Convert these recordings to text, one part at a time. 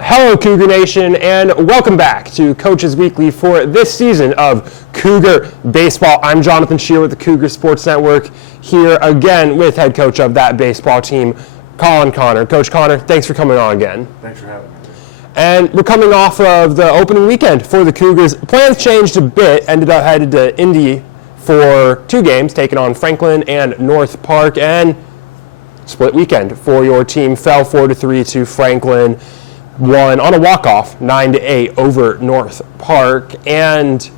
Hello, Cougar Nation, and welcome back to Coach's Weekly for this season of Cougar Baseball. I'm Jonathan Shear with the Cougar Sports Network, here again with head coach of that baseball team, Colin Connor. Coach Connor, thanks for coming on again. Thanks for having me. And we're coming off of the opening weekend for the Cougars. Plans changed a bit, ended up headed to Indy for 2 games, taking on Franklin and North Park, and split weekend for your team. Fell 4-3 to Franklin, won on a walk-off 9-8 over North Park, and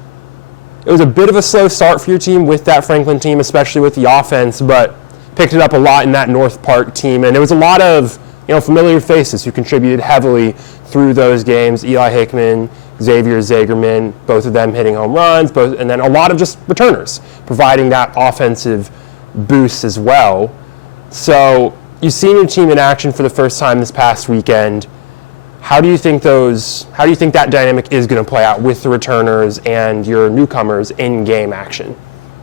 it was a bit of a slow start for your team with that Franklin team, especially with the offense, but picked it up a lot in that North Park team, and it was a lot of familiar faces who contributed heavily through those games. Eli Hickman, Xavier Zagerman, both of them hitting home runs, and then a lot of just returners providing that offensive boost as well. So you've seen your team in action for the first time this past weekend. How do you think that dynamic is going to play out with the returners and your newcomers in game action?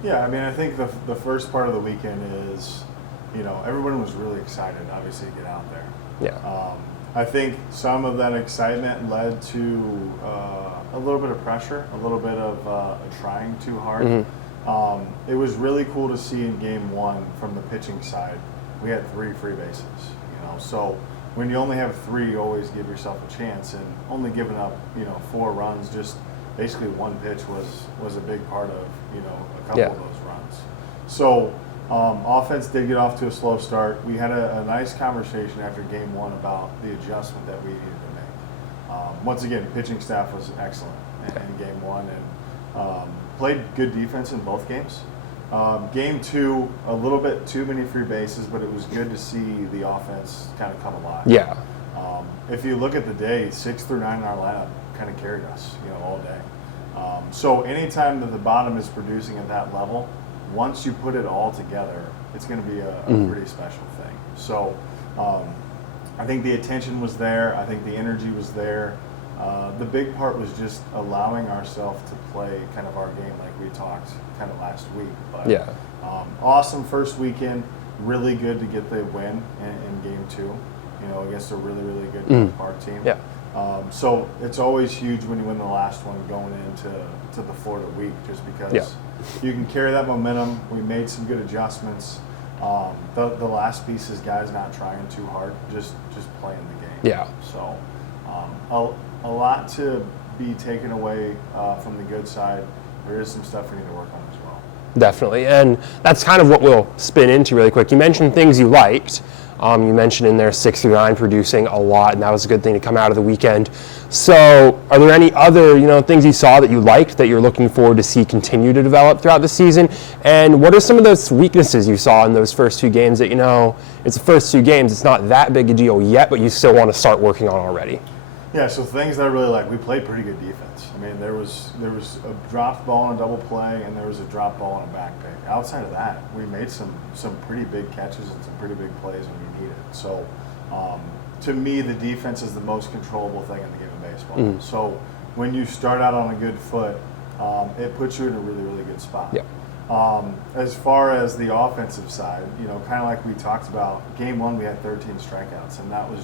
Yeah, I mean, I think the first part of the weekend is, everyone was really excited, obviously, to get out there. Yeah. I think some of that excitement led to a little bit of pressure, a little bit of trying too hard. Mm-hmm. It was really cool to see in game 1 from the pitching side, we had 3 free bases. So when you only have 3, you always give yourself a chance, and only giving up 4 runs, just basically 1 pitch was a big part of a couple of those runs. So offense did get off to a slow start. We had a nice conversation after game 1 about the adjustment that we needed to make. Once again, pitching staff was excellent in game 1 and played good defense in both games. Game 2, a little bit too many free bases, but it was good to see the offense kind of come alive. Yeah. If you look at the day, 6 through 9 in our lineup kind of carried us, all day. So anytime that the bottom is producing at that level, once you put it all together, it's going to be a pretty special thing. So I think the attention was there. I think the energy was there. The big part was just allowing ourselves to play kind of our game like we talked kind of last week. But awesome first weekend. Really good to get the win in game 2, against a really, really good North Park team. Yeah. So it's always huge when you win the last one going into the Florida week, just because you can carry that momentum. We made some good adjustments. The last piece is guys not trying too hard, just playing the game. Yeah. So a lot to be taken away from the good side. There is some stuff we need to work on as well. Definitely, and that's kind of what we'll spin into really quick. You mentioned things you liked. You mentioned in there 6 through 9 producing a lot, and that was a good thing to come out of the weekend. So are there any other things you saw that you liked that you're looking forward to see continue to develop throughout the season? And what are some of those weaknesses you saw in those first 2 games that it's the first 2 games, it's not that big a deal yet, but you still want to start working on already? Yeah, so things that I really like, we played pretty good defense. I mean, there was a dropped ball on a double play, and there was a drop ball on a back pick. Outside of that, we made some pretty big catches and some pretty big plays when we needed. So, to me, the defense is the most controllable thing in the game of baseball. Mm-hmm. So, when you start out on a good foot, it puts you in a really, really good spot. Yeah. As far as the offensive side, kind of like we talked about, game 1 we had 13 strikeouts, and that was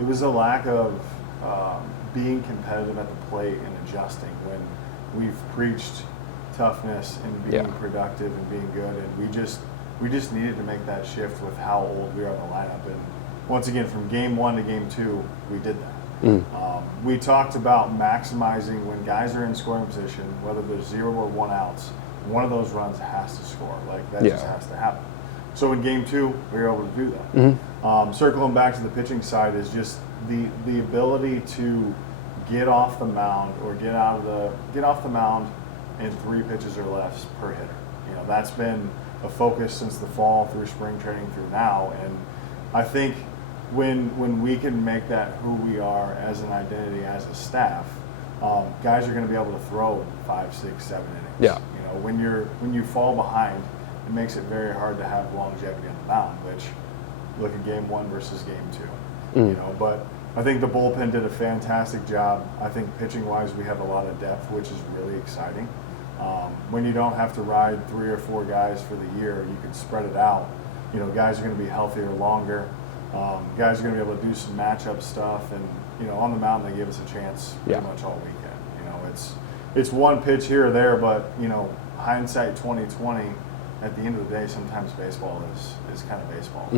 it was a lack of being competitive at the plate and adjusting when we've preached toughness and being productive and being good, and we just needed to make that shift with how old we are in the lineup. And once again, from game 1 to game 2, we did that. We talked about maximizing when guys are in scoring position, whether there's 0 or 1 outs, one of those runs has to score. That just has to happen. So in game 2, we were able to do that. Mm-hmm. Circling back to the pitching side is just the ability to get off the mound or get off the mound in 3 pitches or less per hitter. That's been a focus since the fall through spring training through now, and I think when we can make that who we are as an identity as a staff, guys are going to be able to throw 5, 6, 7 innings. Yeah. When you fall behind, it makes it very hard to have longevity on the mound, which look at game 1 versus game 2. But I think the bullpen did a fantastic job. I think pitching-wise, we have a lot of depth, which is really exciting. When you don't have to ride 3 or 4 guys for the year, you can spread it out. Guys are going to be healthier longer. Guys are going to be able to do some matchup stuff, and on the mound they gave us a chance pretty much all weekend. It's one pitch here or there, but hindsight 2020. At the end of the day, sometimes baseball is kind of baseball.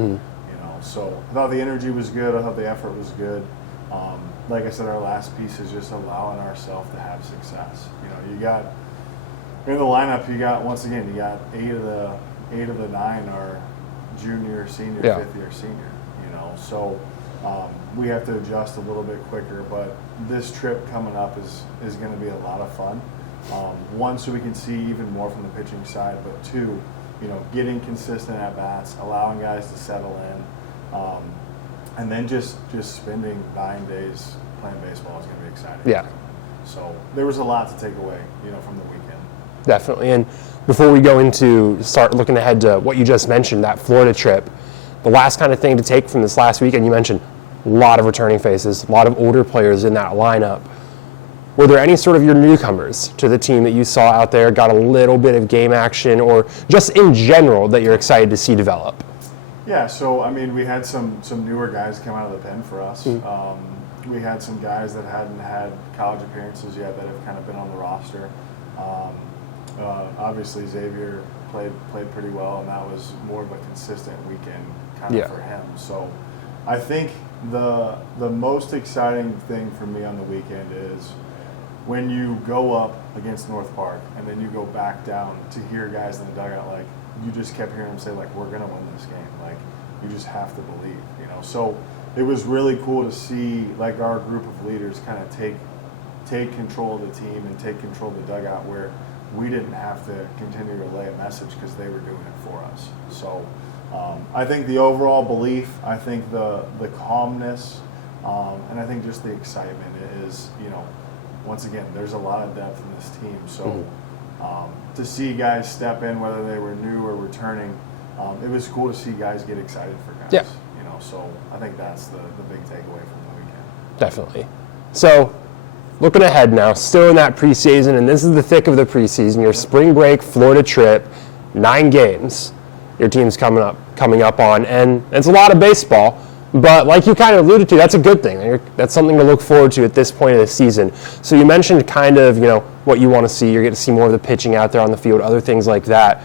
So I thought the energy was good. I thought the effort was good. Like I said, our last piece is just allowing ourselves to have success. You got in the lineup. You got eight of the 9 are junior, senior, 5th year senior. So we have to adjust a little bit quicker. But this trip coming up is going to be a lot of fun. One, so we can see even more from the pitching side, but 2, getting consistent at bats, allowing guys to settle in, and then just spending 9 days playing baseball is going to be exciting. Yeah. So there was a lot to take away, from the weekend. Definitely. And before we go into start looking ahead to what you just mentioned, that Florida trip, the last kind of thing to take from this last weekend, you mentioned a lot of returning faces, a lot of older players in that lineup. Were there any sort of your newcomers to the team that you saw out there, got a little bit of game action, or just in general that you're excited to see develop? Yeah, so we had some newer guys come out of the pen for us. We had some guys that hadn't had college appearances yet that have kind of been on the roster. Obviously Xavier played pretty well, and that was more of a consistent weekend kind of for him. So I think the most exciting thing for me on the weekend is when you go up against North Park and then you go back down to hear guys in the dugout, like, you just kept hearing them say, like, we're going to win this game. Like, you just have to believe, So it was really cool to see, like, our group of leaders kind of take control of the team and take control of the dugout, where we didn't have to continue to relay a message because they were doing it for us. So I think the overall belief, I think the calmness, and I think just the excitement is, once again, there's a lot of depth in this team. So to see guys step in, whether they were new or returning, it was cool to see guys get excited for guys. Yeah. So I think that's the big takeaway from the weekend. Definitely. So looking ahead now, still in that preseason, and this is the thick of the preseason, your spring break Florida trip, 9 games your team's coming up on, and it's a lot of baseball. But like you kind of alluded to, that's a good thing. That's something to look forward to at this point of the season. So you mentioned kind of, what you want to see. You're getting to see more of the pitching out there on the field, other things like that.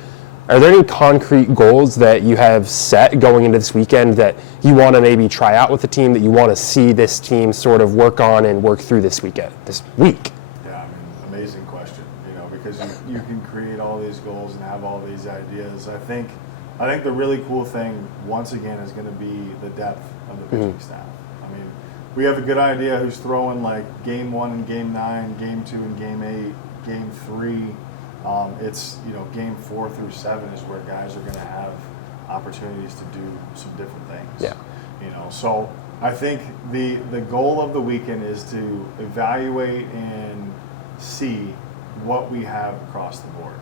Are there any concrete goals that you have set going into this weekend that you want to maybe try out with the team, that you want to see this team sort of work on and work through this week? Yeah, amazing question, because you can create all these goals and have all these ideas. I think the really cool thing, once again, is going to be the depth of the pitching staff. We have a good idea who's throwing, like, game 1 and game 9, game 2 and game 8, game 3. It's, game 4 through 7 is where guys are going to have opportunities to do some different things. Yeah. So I think the goal of the weekend is to evaluate and see what we have across the board.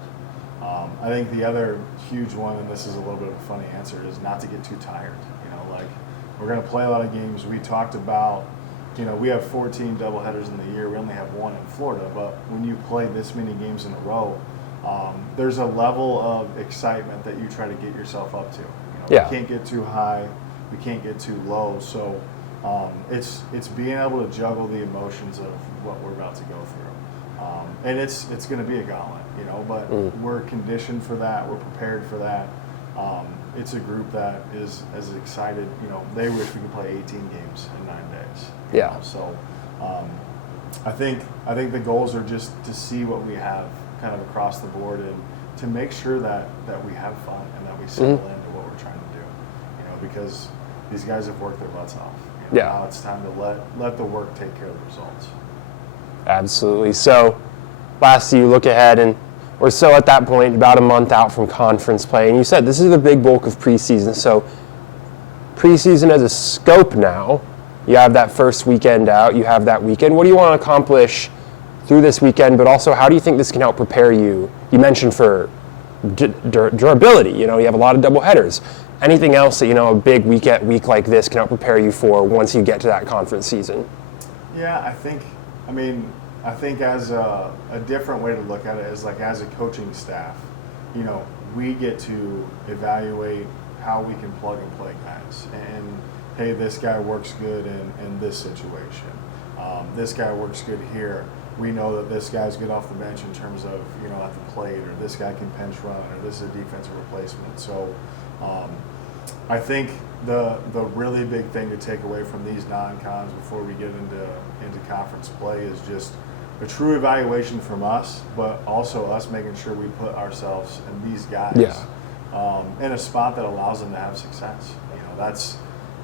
I think the other huge one, and this is a little bit of a funny answer, is not to get too tired. We're going to play a lot of games. We talked about, we have 14 doubleheaders in the year. We only have 1 in Florida. But when you play this many games in a row, there's a level of excitement that you try to get yourself up to. We can't get too high. We can't get too low. So it's being able to juggle the emotions of what we're about to go through. And it's going to be a gauntlet, but we're conditioned for that. We're prepared for that. It's a group that is as excited. They wish we could play 18 games in 9 days. Yeah. So I think the goals are just to see what we have kind of across the board, and to make sure that we have fun and that we settle into what we're trying to do. Because these guys have worked their butts off. Now it's time to let the work take care of the results. Absolutely. So lastly, you look ahead, and we're still at that point, about a month out from conference play. And you said this is the big bulk of preseason. So preseason as a scope now, you have that first weekend out, you have that weekend. What do you want to accomplish through this weekend, but also how do you think this can help prepare you? You mentioned for durability, you have a lot of double headers. Anything else that, a big week like this can help prepare you for once you get to that conference season? Yeah, I think as a different way to look at it is, like, as a coaching staff, we get to evaluate how we can plug and play guys. And hey, this guy works good in this situation. This guy works good here. We know that this guy's good off the bench in terms of, at the plate, or this guy can pinch run, or this is a defensive replacement. So I think the really big thing to take away from these non-cons before we get into conference play is just a true evaluation from us, but also us making sure we put ourselves and these guys in a spot that allows them to have success.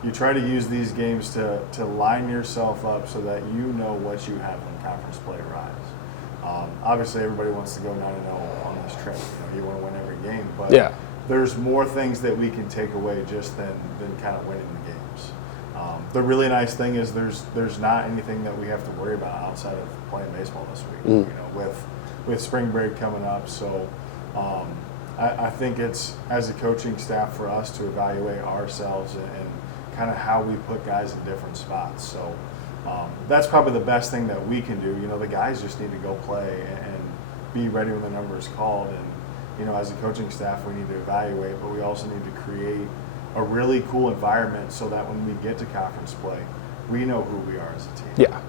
You try to use these games to line yourself up so that you know what you have when conference play arrives. Obviously, everybody wants to go 9-0 on this trip. You want to win every game, but there's more things that we can take away just than kind of winning the games. The really nice thing is there's not anything that we have to worry about outside of playing baseball this week. With spring break coming up, so I think it's, as a coaching staff, for us to evaluate ourselves and kind of how we put guys in different spots. So that's probably the best thing that we can do. The guys just need to go play and be ready when the number is called. And as a coaching staff, we need to evaluate, but we also need to create a really cool environment so that when we get to conference play, we know who we are as a team. Yeah,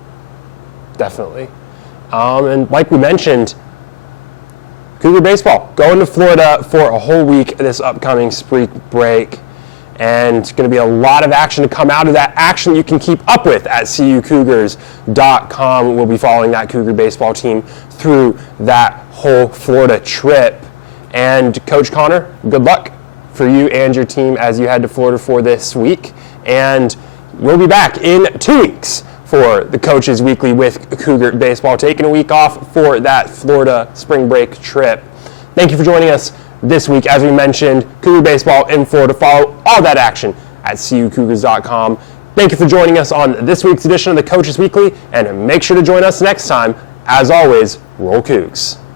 definitely. And like we mentioned, Cougar Baseball going to Florida for a whole week this upcoming spring break. And it's going to be a lot of action to come out of that. Action you can keep up with at CUCougars.com. We'll be following that Cougar baseball team through that whole Florida trip. And Coach Connor, good luck for you and your team as you head to Florida for this week. And we'll be back in 2 weeks for the Coaches Weekly with Cougar Baseball, taking a week off for that Florida spring break trip. Thank you for joining us this week. As we mentioned, Cougar Baseball in Florida. Follow all that action at CUCougars.com. Thank you for joining us on this week's edition of the Coaches Weekly, and make sure to join us next time. As always, roll Cougs.